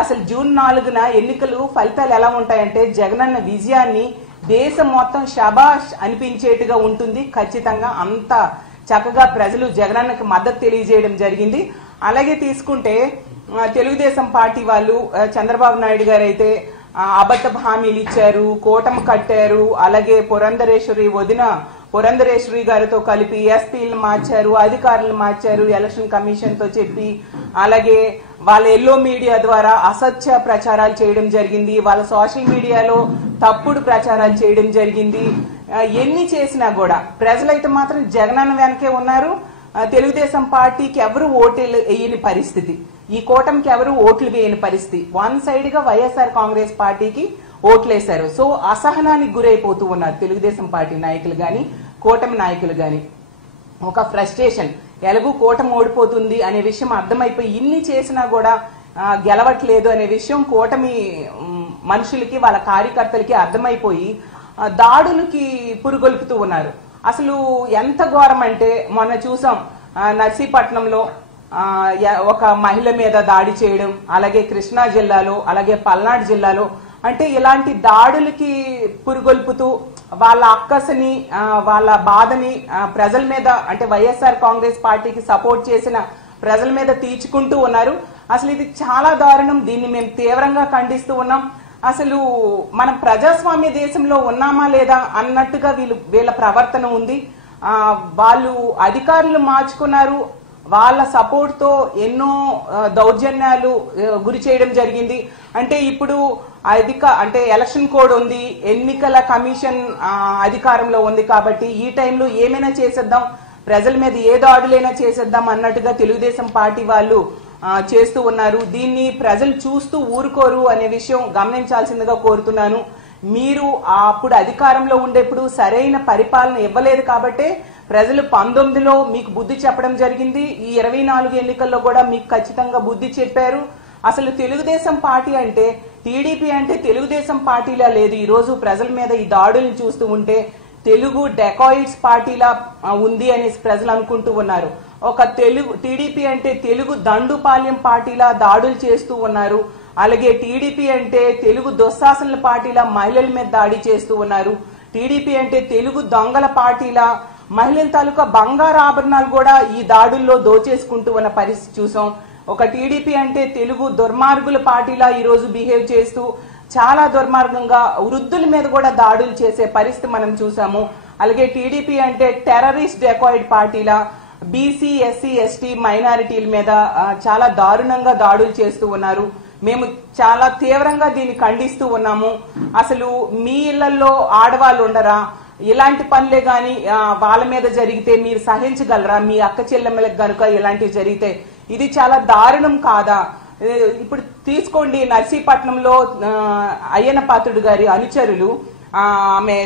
అసలు జూన్ 4న ఎన్నికలు ఫలితాలు ఎలా ఉంటాయంటే జగనన్న విజయాన్ని దేశం మొత్తం శబాష్ అనిపించేట్టుగా ఉంటుంది. ఖచ్చితంగా అంత చక్కగా ప్రజలు జగనన్నకి మద్దతు తెలియజేయడం జరిగింది. అలాగే తీసుకుంటే తెలుగుదేశం పార్టీ వాళ్ళు చంద్రబాబు నాయుడు గారు అయితే అబద్ధ హామీలు ఇచ్చారు, కూటమి కట్టారు. అలాగే పురంధరేశ్వరి గారితో కలిపి ఎస్పీలను మార్చారు, అధికారులను మార్చారు ఎలక్షన్ కమిషన్ తో చెప్పి. అలాగే వాళ్ళ ఎల్లో మీడియా ద్వారా అసత్య ప్రచారాలు చేయడం జరిగింది, వాళ్ళ సోషల్ మీడియాలో తప్పుడు ప్రచారాలు చేయడం జరిగింది. ఎన్ని చేసినా కూడా ప్రజలైతే మాత్రం జగనన్న వెనకే ఉన్నారు. తెలుగుదేశం పార్టీకి ఎవరు ఓట్లు వేయని పరిస్థితి, ఈ కూటమికి ఎవరు ఓట్లు వేయని పరిస్థితి. వన్ సైడ్ గా వైఎస్ఆర్ కాంగ్రెస్ పార్టీకి ఓట్లేశారు. సో అసహనానికి గురైపోతూ ఉన్నారు తెలుగుదేశం పార్టీ నాయకులు గాని కూటమి నాయకులు గాని. ఒక ఫ్రస్ట్రేషన్, ఎలాగూ కూటమి ఓడిపోతుంది అనే విషయం అర్థమైపోయి ఇన్ని చేసినా కూడా గెలవట్లేదు అనే విషయం కూటమి మనుషులకి వాళ్ళ కార్యకర్తలకి అర్థమైపోయి దాడులకి పురుగొల్పుతూ ఉన్నారు. అసలు ఎంత ఘోరం అంటే మొన్న చూసాం నర్సీపట్నంలో ఒక మహిళ మీద దాడి చేయడం, అలాగే కృష్ణా జిల్లాలో, అలాగే పల్నాడు జిల్లాలో. అంటే ఇలాంటి దాడులకి పురుగొల్పుతూ వాళ్ళ అక్కసని వాళ్ళ బాధని ప్రజల మీద, అంటే వైఎస్ఆర్ కాంగ్రెస్ పార్టీకి సపోర్ట్ చేసిన ప్రజల మీద తీర్చుకుంటూ ఉన్నారు. అసలు ఇది చాలా దారుణం. దీన్ని మేము తీవ్రంగా ఖండిస్తూ ఉన్నాం. అసలు మనం ప్రజాస్వామ్య దేశంలో ఉన్నామా లేదా అన్నట్టుగా వీళ్ళ ప్రవర్తన ఉంది. వాళ్ళు అధికారులు మార్చుకున్నారు, వాళ్ళ సపోర్ట్ తో ఎన్నో దౌర్జన్యాలు గురి చేయడం జరిగింది. అంటే ఇప్పుడు అంటే ఎలక్షన్ కోడ్ ఉంది, ఎన్నికల కమిషన్ అధికారంలో ఉంది కాబట్టి ఈ టైంలో ఏమైనా చేసేద్దాం, ప్రజల మీద ఏ దాడులైనా చేసేద్దాం అన్నట్టుగా తెలుగుదేశం పార్టీ వాళ్ళు చేస్తూ ఉన్నారు. దీన్ని ప్రజలు చూస్తూ ఊరుకోరు అనే విషయం గమనించాల్సిందిగా కోరుతున్నాను. మీరు అప్పుడు అధికారంలో ఉండేప్పుడు సరైన పరిపాలన ఇవ్వలేదు కాబట్టే ప్రజలు 19లో మీకు బుద్ధి చెప్పడం జరిగింది. ఈ 24 ఎన్నికల్లో కూడా మీకు ఖచ్చితంగా బుద్ధి చెప్పారు. అసలు తెలుగుదేశం పార్టీ అంటే, టీడీపీ అంటే తెలుగుదేశం పార్టీలా లేదు. ఈ రోజు ప్రజల మీద ఈ దాడుల్ని చూస్తూ ఉంటే తెలుగు డెకాయిడ్స్ పార్టీలా ఉంది అనేసి ప్రజలు అనుకుంటూ ఉన్నారు. ఒక టీడీపీ అంటే తెలుగు దండుపాల్యం పార్టీలా దాడులు చేస్తూ ఉన్నారు. అలాగే టీడీపీ అంటే తెలుగు దుశ్శాసనల పార్టీలా మహిళల మీద దాడి చేస్తూ ఉన్నారు. టీడీపీ అంటే తెలుగు దొంగల పార్టీలా మహిళల తాలూకా బంగారు ఆభరణాలు కూడా ఈ దాడుల్లో దోచేసుకుంటూ ఉన్న పరిస్థితి చూసాం. ఒక టీడీపీ అంటే తెలుగు దుర్మార్గుల పార్టీలా ఈ రోజు బిహేవ్ చేస్తూ చాలా దుర్మార్గంగా వృద్ధుల మీద కూడా దాడులు చేసే పరిస్థితి మనం చూసాము. అలాగే టీడీపీ అంటే టెర్రరిస్ట్ డెకాయిడ్ పార్టీలా బీసీ, ఎస్సీ, ఎస్టీ మైనారిటీల మీద చాలా దారుణంగా దాడులు చేస్తూ ఉన్నారు. మేము చాలా తీవ్రంగా దీన్ని ఖండిస్తూ ఉన్నాము. అసలు మీ ఇళ్లలో ఆడవాళ్ళు ఉండరా? ఇలాంటి పనులే గాని వాళ్ళ మీద జరిగితే మీరు సహించగలరా? మీ అక్క చెల్లెమ్మలకు గనుక ఇలాంటివి జరిగితే ఇది చాలా దారుణం కాదా? ఇప్పుడు తీసుకోండి, నర్సీపట్నంలో అయ్యన్న పాత్రుడు గారి అనుచరులు ఆమె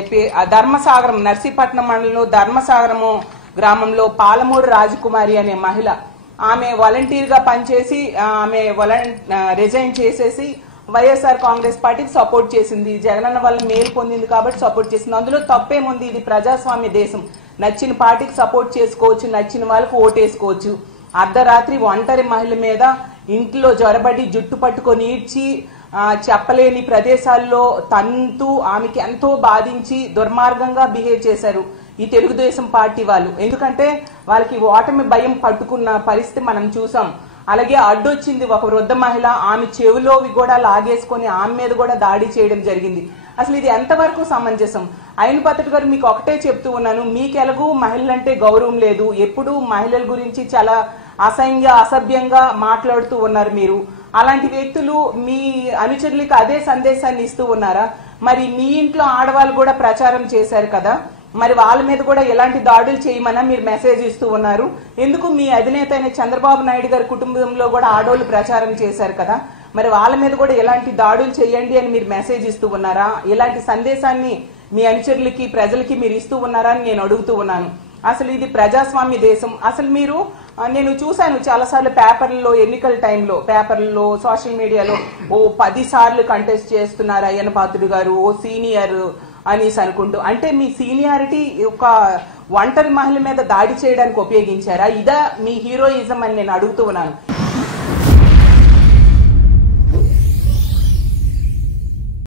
ధర్మసాగరం, నర్సీపట్నం మండలంలో ధర్మసాగరము గ్రామంలో పాలమూరు రాజకుమారి అనే మహిళ, ఆమె వాలంటీర్ గా పనిచేసి ఆమె రిజైన్ చేసేసి వైఎస్ఆర్ కాంగ్రెస్ పార్టీకి సపోర్ట్ చేసింది. జగనన్న వల్ల మేలు పొందింది కాబట్టి సపోర్ట్ చేసింది. అందులో తప్పేముంది? ఇది ప్రజాస్వామ్య దేశం. నచ్చిన పార్టీకి సపోర్ట్ చేసుకోవచ్చు, నచ్చిన వాళ్ళకు ఓటేసుకోవచ్చు. అర్ధరాత్రి ఒంటరి మహిళ మీద ఇంట్లో జొరబడి జుట్టు పట్టుకొని ఈడ్చి చెప్పలేని ప్రదేశాల్లో తంతు ఆమెకి ఎంతో బాధించి దుర్మార్గంగా బిహేవ్ చేశారు ఈ తెలుగుదేశం పార్టీ వాళ్ళు. ఎందుకంటే వాళ్ళకి ఓటమి భయం పట్టుకున్న పరిస్థితి మనం చూసాం. అలాగే అడ్డొచ్చింది ఒక వృద్ధ మహిళ, ఆమె చెవిలోవి కూడా లాగేసుకొని ఆమె మీద కూడా దాడి చేయడం జరిగింది. అసలు ఇది ఎంతవరకు సమంజసం? అయ్యన్న పాత్రుడు గారు, మీకు ఒకటే చెప్తూ ఉన్నాను, మీకెలాగూ మహిళలంటే గౌరవం లేదు, ఎప్పుడూ మహిళల గురించి చాలా అసభ్యంగా మాట్లాడుతూ ఉన్నారు మీరు. అలాంటి వ్యక్తులు మీ అనుచరులకు అదే సందేశాన్ని ఇస్తూ ఉన్నారా? మరి మీ ఇంట్లో ఆడవాళ్ళు కూడా ప్రచారం చేశారు కదా, మరి వాళ్ళ మీద కూడా ఎలాంటి దాడులు చేయమన్నా మీరు మెసేజ్ ఇస్తూ ఉన్నారు. ఎందుకు మీ అధినేత అయిన చంద్రబాబు నాయుడు గారి కుటుంబంలో కూడా ఆడవాళ్ళు ప్రచారం చేశారు కదా, మరి వాళ్ళ మీద కూడా ఎలాంటి దాడులు చేయండి అని మీరు మెసేజ్ ఇస్తూ ఉన్నారా? ఇలాంటి సందేశాన్ని మీ అనుచరులకి ప్రజలకి మీరు ఇస్తూ ఉన్నారా అని నేను అడుగుతూ ఉన్నాను. అసలు ఇది ప్రజాస్వామ్య దేశం. అసలు మీరు, నేను చూశాను చాలాసార్లు పేపర్లలో, ఎన్నికల టైంలో పేపర్లలో, సోషల్ మీడియాలో 10 సార్లు కంటెస్ట్ చేస్తున్నారు అయ్యన్న పాత్రుడు గారు, ఓ సీనియర్ అనేసి అనుకుంటూ. అంటే మీ సీనియారిటీ ఒక ఒంటరి మహిళ మీద దాడి చేయడానికి ఉపయోగించారా? ఇదా మీ హీరోయిజం అని నేను అడుగుతూ ఉన్నాను.